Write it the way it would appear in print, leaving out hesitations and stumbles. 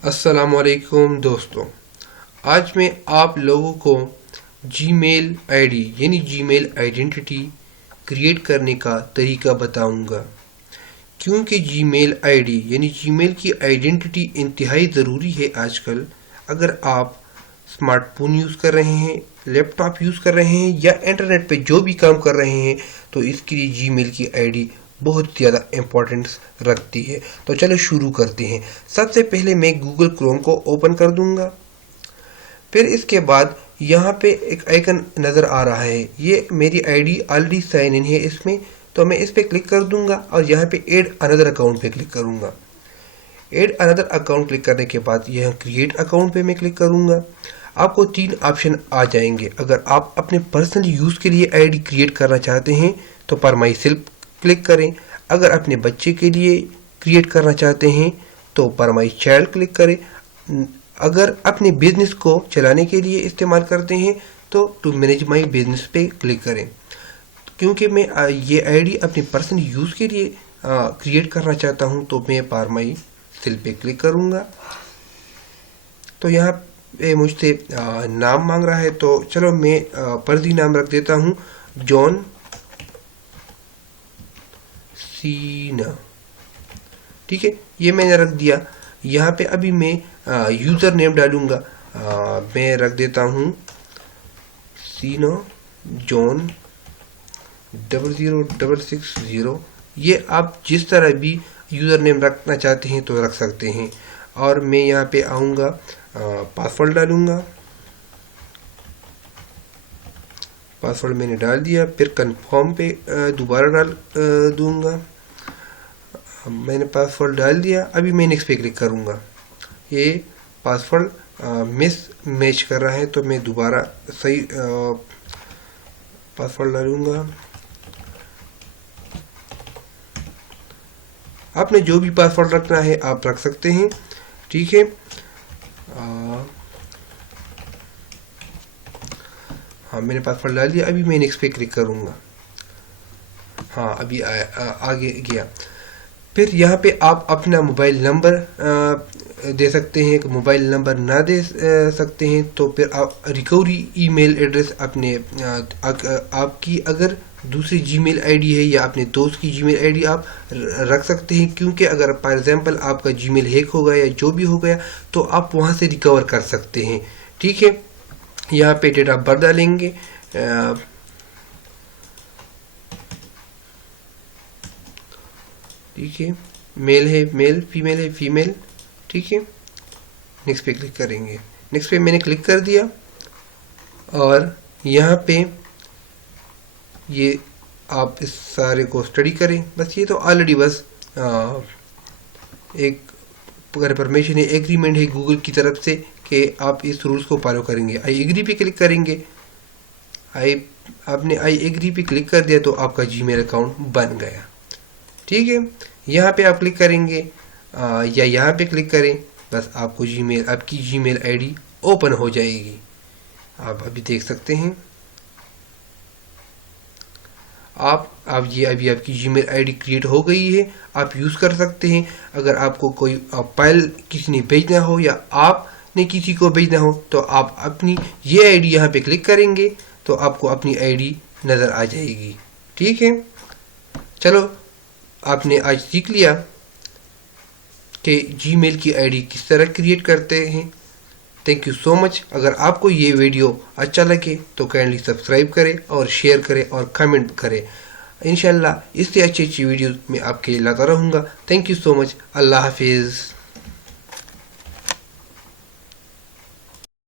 अस्सलाम वालेकुम दोस्तों, आज मैं आप लोगों को जीमेल आईडी यानी जीमेल आइडेंटिटी क्रिएट करने का तरीका बताऊंगा। क्योंकि जीमेल आईडी यानी जीमेल की आइडेंटिटी इंतहाई ज़रूरी है आजकल। अगर आप स्मार्टफोन यूज़ कर रहे हैं, लैपटॉप यूज़ कर रहे हैं या इंटरनेट पे जो भी काम कर रहे हैं तो इसके लिए जीमेल की आईडी बहुत ज़्यादा इम्पोर्टेंस रखती है। तो चलो शुरू करते हैं। सबसे पहले मैं गूगल क्रोम को ओपन कर दूंगा। फिर इसके बाद यहाँ पे एक आइकन नज़र आ रहा है, ये मेरी आईडी ऑलरेडी साइन इन है इसमें, तो मैं इस पर क्लिक कर दूंगा और यहाँ पे ऐड अनदर अकाउंट पे क्लिक करूँगा। ऐड अनदर अकाउंट क्लिक करने के बाद यहाँ क्रिएट अकाउंट पे मैं क्लिक करूँगा। आपको 3 ऑप्शन आ जाएंगे। अगर आप अपने पर्सनल यूज़ के लिए आईडी क्रिएट करना चाहते हैं तो पर माई सेल्फ क्लिक करें। अगर अपने बच्चे के लिए क्रिएट करना चाहते हैं तो पर माई चाइल्ड क्लिक करें। अगर अपने बिजनेस को चलाने के लिए इस्तेमाल करते हैं तो टू मैनेज माई बिजनेस पे क्लिक करें। क्योंकि मैं ये आईडी अपने पर्सनल यूज़ के लिए क्रिएट करना चाहता हूं तो मैं पर माई सेल्फ पे क्लिक करूंगा। तो यहाँ पे मुझसे नाम मांग रहा है, तो चलो मैं फर्जी नाम रख देता हूँ, जॉन सीना। ठीक है, ये मैंने रख दिया। यहाँ पे अभी मैं यूज़र नेम डालूंगा। मैं रख देता हूँ सीनो जॉन 00660। ये आप जिस तरह भी यूज़र नेम रखना चाहते हैं तो रख सकते हैं। और मैं यहाँ पे आऊँगा, पासवर्ड डालूंगा। पासवर्ड मैंने डाल दिया, फिर कंफर्म पे दोबारा डाल दूंगा। मैंने पासवर्ड डाल दिया। अभी मैं नेक्स्ट पे क्लिक करूंगा। ये पासवर्ड मिस मैच कर रहा है तो मैं दोबारा सही पासवर्ड डालूंगा। आपने जो भी पासवर्ड रखना है आप रख सकते हैं। ठीक है, हाँ मैंने पासवर्ड डाल दिया। अभी मैं नेक्स्ट पे क्लिक करूँगा। हाँ अभी आगे गया। फिर यहाँ पे आप अपना मोबाइल नंबर दे सकते हैं। मोबाइल नंबर ना दे सकते हैं तो फिर आप रिकवरी ईमेल एड्रेस अपने आपकी अगर दूसरी जीमेल आईडी है या अपने दोस्त की जीमेल आईडी आप रख सकते हैं। क्योंकि अगर फॉर एग्जांपल आपका जीमेल हैक हो गया या जो भी हो गया तो आप वहाँ से रिकवर कर सकते हैं। ठीक है, यहाँ पे डेट ऑफ बर्थ डालेंगे। ठीक है, मेल है मेल, फीमेल है फीमेल। ठीक है, नेक्स्ट पे क्लिक करेंगे। नेक्स्ट पे मैंने क्लिक कर दिया और यहाँ पे ये आप इस सारे को स्टडी करें। बस ये तो ऑलरेडी बस एक परमिशन है, एग्रीमेंट है गूगल की तरफ से कि आप इस रूल्स को फॉलो करेंगे। आई एग्री पे क्लिक करेंगे। आपने आई एग्री पे क्लिक कर दिया तो आपका जीमेल अकाउंट बन गया। ठीक है, यहाँ पे आप क्लिक करेंगे या यहाँ पे क्लिक करें, बस आपको आपकी जीमेल आईडी ओपन हो जाएगी। आप अभी देख सकते हैं। आप ये अभी आपकी जीमेल आईडी क्रिएट हो गई है, आप यूज़ कर सकते हैं। अगर आपको कोई फाइल किसी ने भेजना हो या आपने किसी को भेजना हो तो आप अपनी ये आईडी यहाँ पे क्लिक करेंगे तो आपको अपनी आईडी नज़र आ जाएगी। ठीक है, चलो आपने आज सीख लिया कि जीमेल की आईडी किस तरह क्रिएट करते हैं। Thank you so much. अगर आपको ये वीडियो अच्छा लगे तो काइंडली सब्सक्राइब करें और शेयर करें और कमेंट करें। इंशाल्लाह इससे अच्छी वीडियो मैं आपके लिए लाता रहूँगा। Thank you so much. अल्लाह हाफिज़।